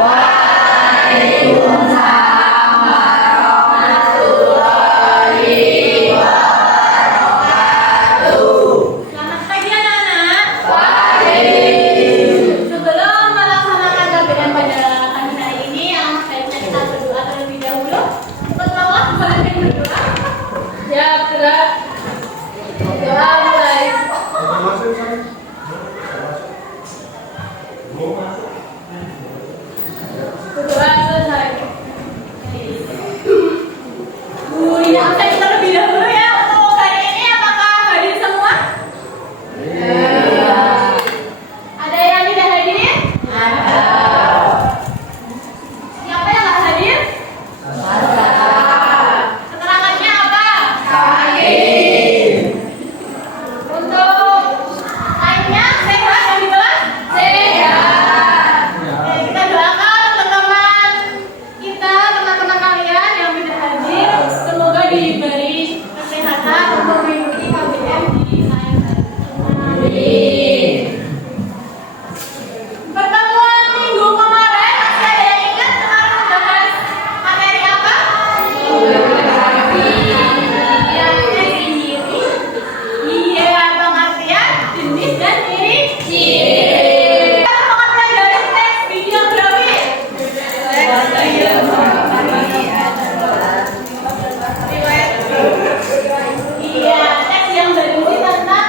Waalaikumsalam warahmatullahi wabarakatuh. Selamat pagi anak-anak. Pagi. Sebelum melaksanakan KBM pada pagi hari ini, sebaiknya kita berdoa terlebih dahulu. Pertama, boleh berdoa. Ya, gerak. Doa mulai. Berdoa selesai. Yang saya terlebih dahulu ya untuk hari ini, apakah hadir semua? Ada yang tidak hadir? Ada. Siapa yang nggak hadir? Keterangannya apa? Untuk lainnya sehat yang di kelas? Sehat. Oke, kita doakan teman-teman kita, teman-teman kalian yang tidak hadir, semoga diberi kesehatan untuk mengikuti KBM di akhir hari. Amin. Pertemuan minggu kemarin, masih ada yang ingat kemarin membahas materi apa? Ya, ciri. Iya, pengertian, jenis, dan ciri. Pengertian dari teks videografi. Iya, teks yang berisi tentang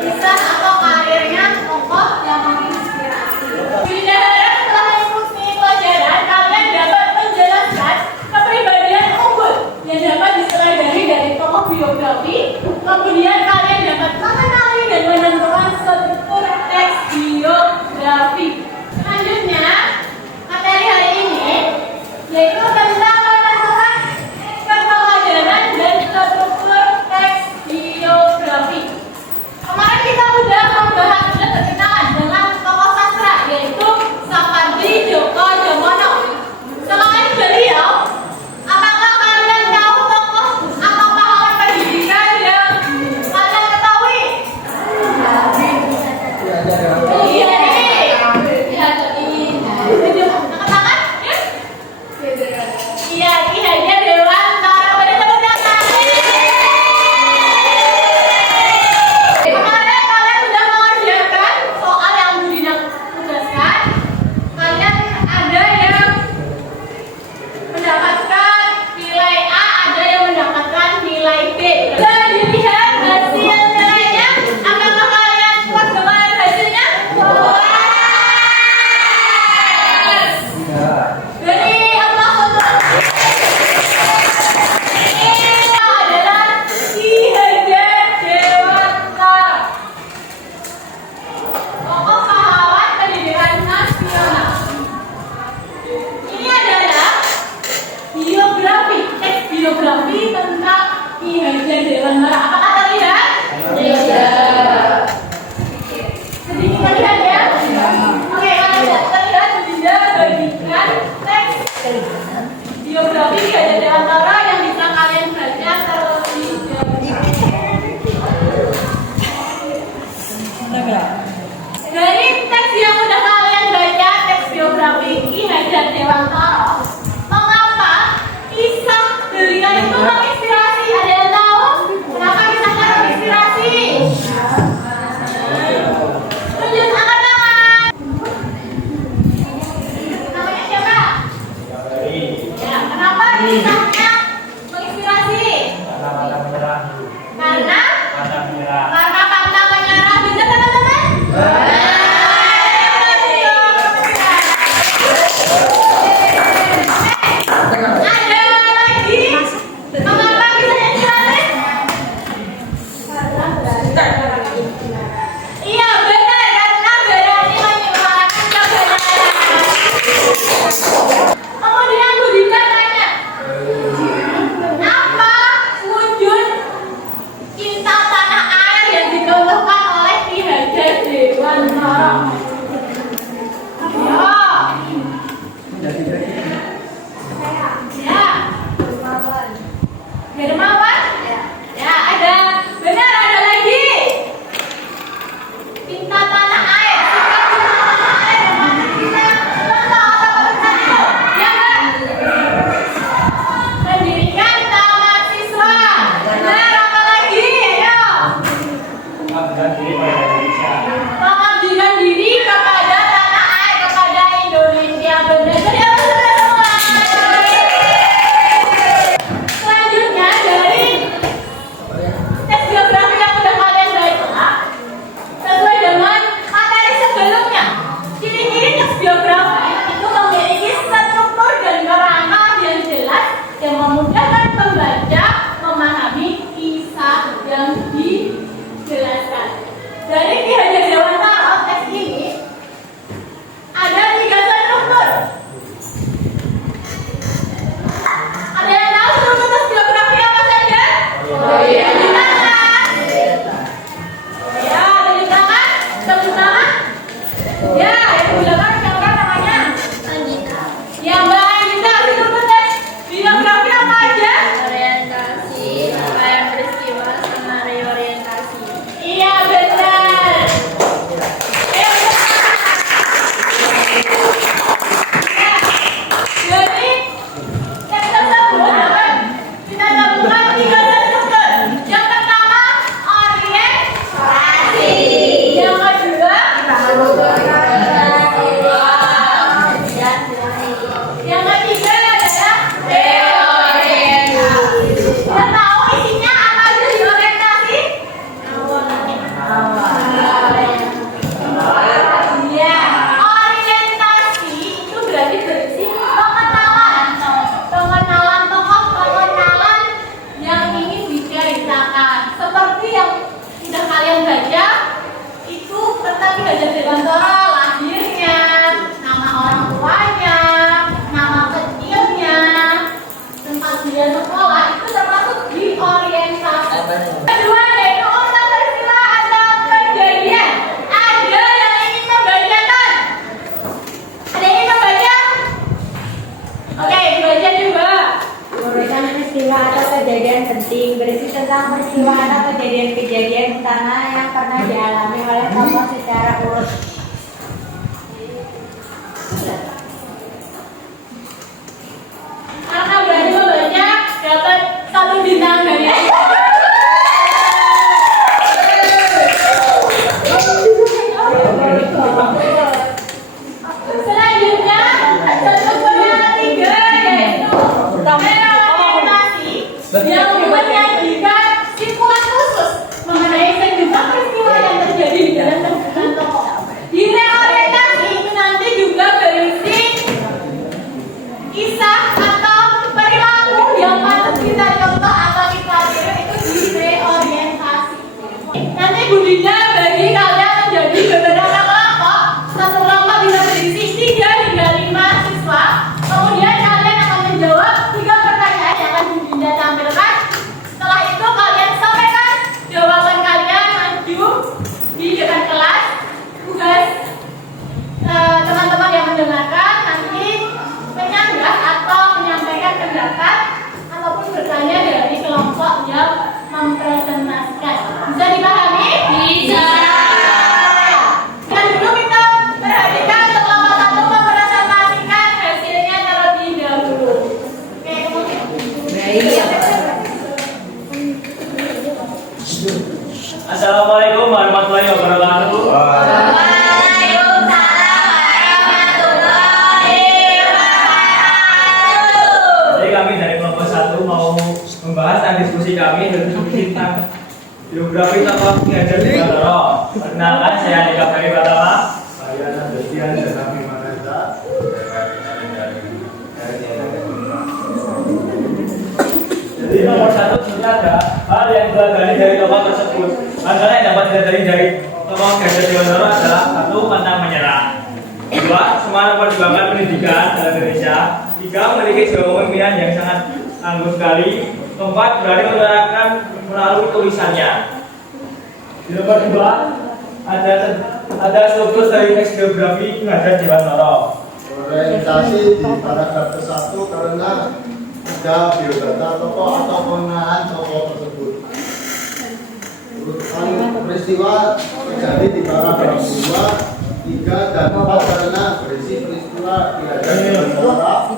kisah atau karirnya tokoh yang menginspirasi. Tidak harap setelah mengikuti pelajaran, kalian dapat menjelaskan kepribadian unggul yang dapat diteladani dari tokoh biografi. Kemudian kalian dapat mengenali dan menentukan struktur teks biografi. Selanjutnya, materi hari ini yaitu tentang menentukan perpelajaran dan struktur teks biografi. Kemarin kita sudah berkenalan dengan tokoh sastra yaitu Sapardi Djoko Damono. Selain beliau, apakah kalian tahu tokoh atau pahlawan pendidikan yang kalian ketahui? Iya nih. Angkat tangan, ya? Iya, Ki Hajar Dewantara. Beri tepuk tangan. Kemarin kalian sudah mengerjakan soal yang Budina tugaskan. Kalian ada yang mendapatkan nilai A, ada yang mendapatkan nilai B. Dan dilihat hasil nilainya, apakah kalian puas dengan hasilnya? Puas. Beri aplaus untuk ini adalah Ki Hajar Dewantara, tokoh pahlawan pendidikan nasional. Ini adalah biografi, teks biografi tentang Ki Hajar Dewantara. Apakah terlihat? Tidak. Sedikit terlihat ya? Oke, kalau tidak terlihat, Bunda bagikan teks biografi Ki Hajar Dewantara yang bisa kalian baca terlebih dahulu. Dari teks yang sudah kalian baca, teks biografi Ki Hajar Dewantara, mengapa kisah beliau itu menginspirasi? Ada yang tahu kenapa kisahnya menginspirasi? Tunjuk angkat tangan. Namanya siapa? Ya, kenapa kisahnya menginspirasi? Karena pantang menyerah. Bisa teman-teman? Ki Hajar Dewantara lahirnya, nama orang tuanya, nama kecilnya, tempat dia sekolah itu termasuk di orientasi. Kedua yaitu urutan peristiwa atau kejadian. Ada yang ingin membacakan? Ada yang ingin membaca? Oke, dibaca juga. Urutan peristiwa atau kejadian penting berisi tentang peristiwa atau kejadian-kejadian utama yang pernah dialami oleh tokoh secara urut. Karena berani membaca dapat 1 bintang dari selanjutnya bentuk yang ketiga yaitu orientasi yang menyajikan simpulan khusus mengenai sejumlah peristiwa yang terjadi di dalam pembukaan tokoh. Di reorientasi itu nanti juga berisi kisah atau perilaku yang patut kita contoh atau kita tiru itu di reorientasi. Nanti Budinya bagi kalian menjadi beberapa kelompok. Satu kelompok bisa berisi 3 hingga 5 siswa. Kemudian kalian akan menjawab 3 pertanyaan yang akan Budinda tampilkan. Setelah itu kalian sampaikan jawaban kalian maju di depan kelas. Tugas teman-teman yang mendengarkan nanti menyanggah atau menyampaikan pendapat ataupun bertanya dari kelompok yang mempresentasikan. Bisa dipahami? Bisa. Dan dulu kita perhatikan untuk kelompok 1 mempresentasikan hasilnya terlebih dahulu. Oke, kemudian. Assalamualaikum warahmatullahi wabarakatuh. Jadi kami dari kelompok 1 mau membahas tentang diskusi kami tentang biografi tokoh Ki Hajar Dewantara. Perkenalkan, saya Andika Ferry Pratama. Saya Nadastian dan Nabi Manasa. Jadi nomor 1 sebenarnya ada hal yang dipelajari dari tokoh tersebut. Antara yang dapat dipelajari dari tokoh Ki Hajar Dewantara adalah 1. Pantang menyerah. 2. Semangat perjuangan pendidikan dalam Indonesia. 3. Memiliki jiwa kepemimpinan yang sangat anggun sekali. 4. Berani menyuarakan melalui tulisannya. Di nomor 2 ada struktur dari teks biografi Ki Hajar Dewantara. Orientasi di paragraf ke-1 karena ada biodata tokoh atau pengenalan tokoh tersebut. Urutan peristiwa terjadi di paragraf 2, 3, dan 4 karena berisi peristiwa Ki Hajar Dewantara.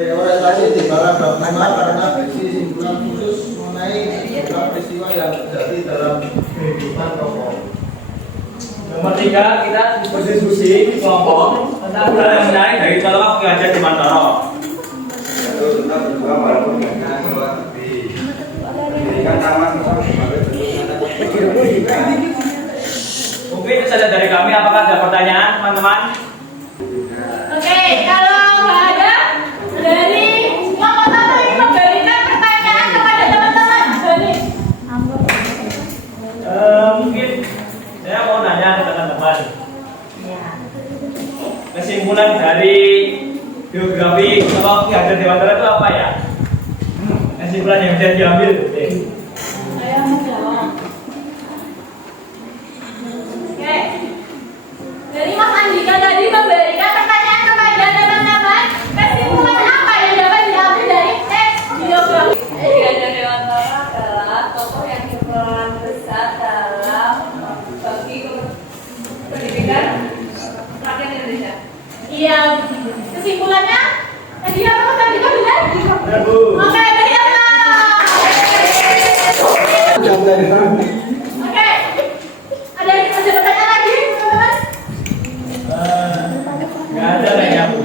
Orientasi di paragraf 5 karena berisi simpulan khusus mengenai sejumlah peristiwa yang terjadi dalam kehidupan tokoh. Nomor 3, kita berdiskusi di kelompok tentang hal yang menarik dari tokoh Ki Hajar Dewantara. Itu tentang juga walaupun dengan keluar negeri pendidikan taman sebagai bentuk Mungkin itu saja dari kami. Apakah ada pertanyaan, teman-teman? Oke, kalau nggak ada dari kelompok 1 ini memberikan pertanyaan kepada teman-teman. Dari Mungkin saya mau nanya ke teman-teman. Kesimpulan dari biografi tokoh Ki Hajar Dewantara itu apa ya? Kesimpulan yang bisa diambil. saya menjawab. Oke. Dari Mas Andika tadi memberikan pertanyaan kepada teman-teman. Kesimpulan apa yang dapat diambil dari teks biografi? Ki Hajar Dewantara adalah tokoh yang berperan besar dalam bagi pendidikan rakyat Indonesia. Iya. Kesimpulannya tadi apa Mas Andika benar? Benar, Bu. Oke, beri aplaus. Jam dari Oke. Ada pertanyaan lagi, teman-teman? Nggak ada kayaknya, Bu.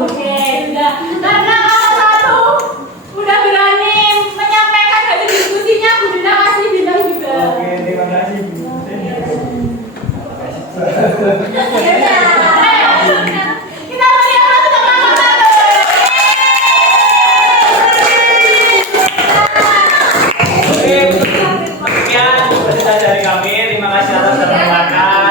Oke, sudah. Karena satu udah berani menyampaikan hasil diskusinya, Bunda kasih bintang juga. Oke, terima kasih, Bu. Kita beri aplaus untuk kelompok 1. Oke, sekian cerita dari kami. Terima kasih atas mendengarkan.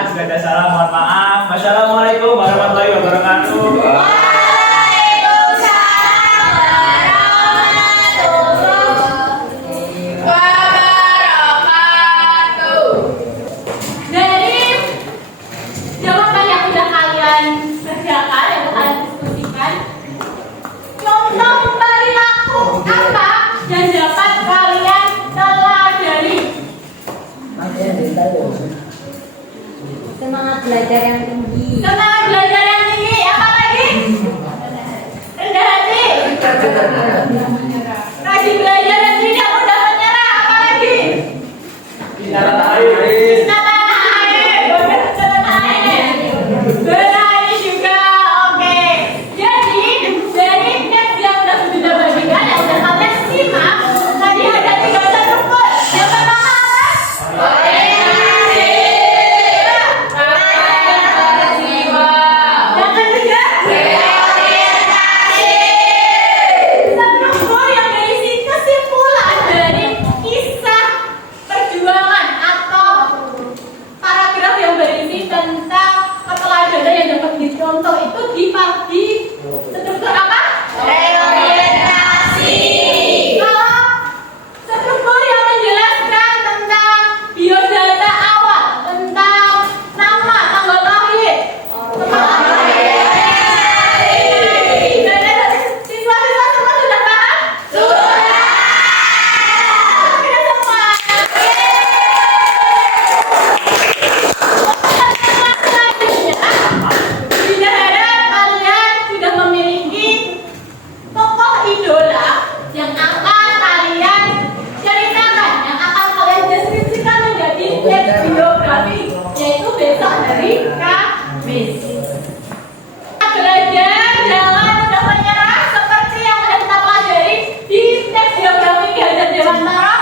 belajar yang tinggi. Semangat belajar yang tinggi. Apa lagi? Rendah hati. Rajin belajar dan tidak mudah menyerah. Apa lagi? Bintang air. Tanah air. Tanah air. Berani juga. Oke. Jadi dari teks yang udah kita bagikan, yang udah kalian simak, tadi ada 3 rukun. Yang pertama apa? Yang ketiga? Struktur yang berisi kesimpulan dari kisah perjuangan atau paragraf yang berisi tentang keteladanan yang dapat dicontoh itu dibagi struktur apa? Kalau struktur yang menjelaskan tentang biodata awal, tentang nama, tanggal lahir, siswa-siswa semua sudah paham? Sudah semua. Tidak harap kalian sudah memiliki tokoh idola yang akan kalian ceritakan, yang akan kalian deskripsikan menjadi teks biografi, yaitu besok hari Kamis. Belajar jangan mudah menyerah seperti yang sudah kita pelajari di teks biografi Ki Hajar Dewantara.